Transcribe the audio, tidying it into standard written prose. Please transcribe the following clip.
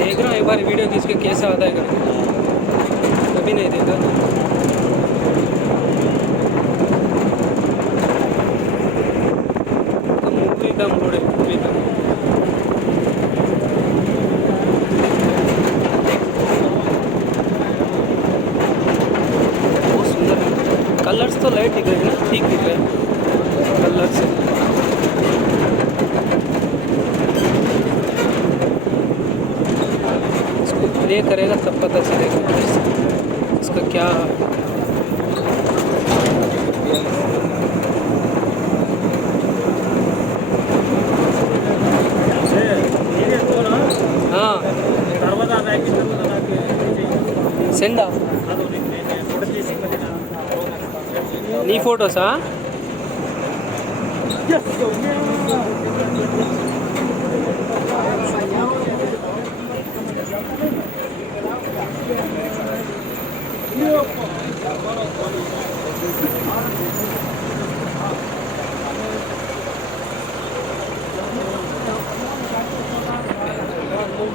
देख रहा हूँ एक बार वीडियो खींच के कैसा आता है करके, कभी नहीं देखा। तो मूवी का मोड़ है, मूवी का। बहुत सुंदर कलर्स तो लाइट दिख रहे हैं ना, ठीक दिख रहे हैं कलर से। प्ले करेगा तब पता चलेगा इसका क्या। हाँ सेंडा नी फोटोसा